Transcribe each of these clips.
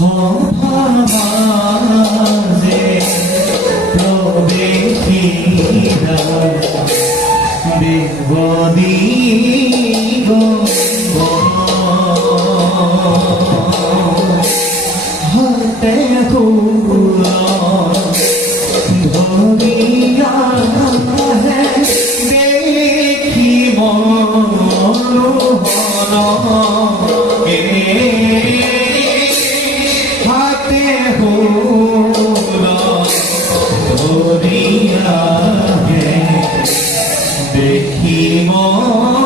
মাঝে প্রবেশিরা দেবদিগম্বর হাতে ফুল ধরিয়া দেখি মনোহর হাতে ফুল ধরিয়া দেখি মনোহর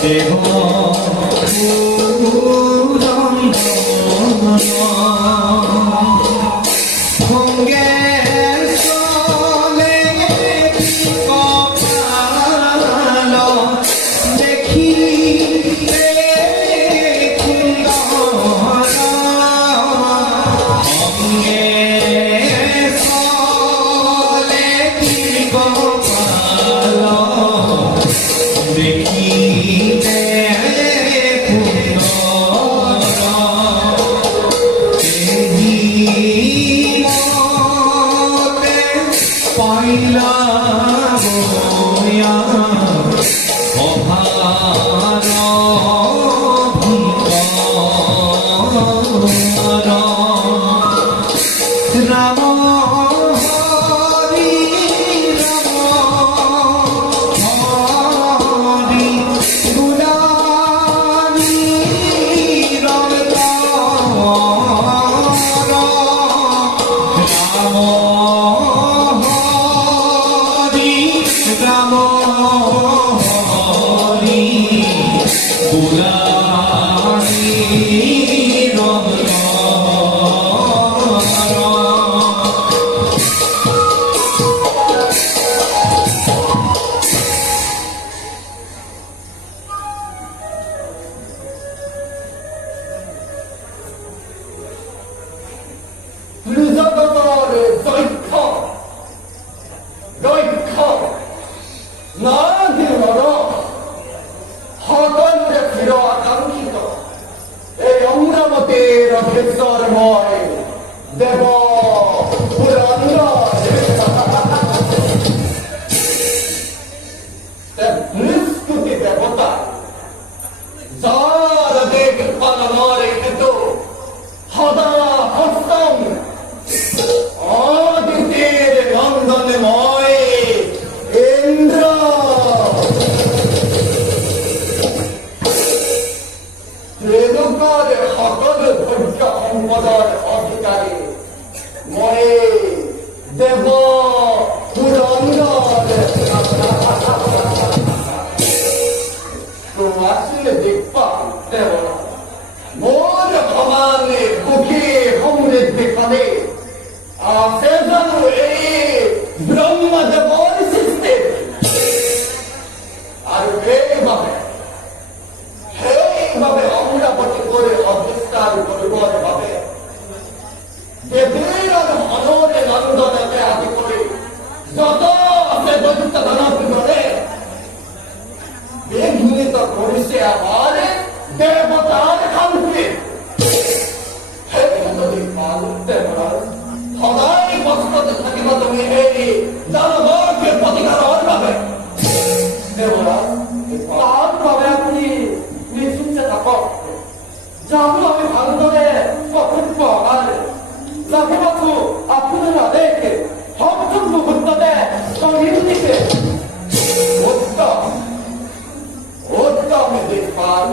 দেহ ভঙ্গের চলে কপাল দেখি পাইলা অভার রাম হরি হরি গুলানি রাম রাম হরি গুলানি রাম ত্রিজগতরে দৈত্য দৈত্য নারী নর হতন্দ্রে ফির আকাঙ্ক্ষিত এই অমরাবতীর ভেতরময় দেব পুরন্দর নিস্তুতি দেবতা যার দেখ পালনের হেতু সদা হস্তম আদিত্যের নন্দনময় ইন্দ্র ত্রিলোকের সকল ভোগ্য সম্পদের অধিকারী ময়ে দেব পুরন্দর তো আসলে দেখবা দেবরা মোর ভবানে বুকে সমৃদ্ধি করে সেজন্য এই ব্রহ্মদেবর সৃষ্টি আর এইভাবে অমরাবতী করে অধিষ্ঠান করিবার ভাবে দেবীর মনোরে নন্দনকে আদি করে যত সে দৈত্য দানব করে বিঘ্নিত করিছে আমার দেবতার কান্তি যদি পালতে সদাই কষ্টতে থাকিব তুমি এই দানবকে প্রতিকার হবে দেবরাজ তার ভাবে আপনি নিশ্চিন্তে থাকক যাবো আমি ভালো করে কর্তব্য আর লাভিবাবু আপনারা দেখে সবজন মুহূর্ততে শরীর দিকে উত্তম উত্তম দেখভাল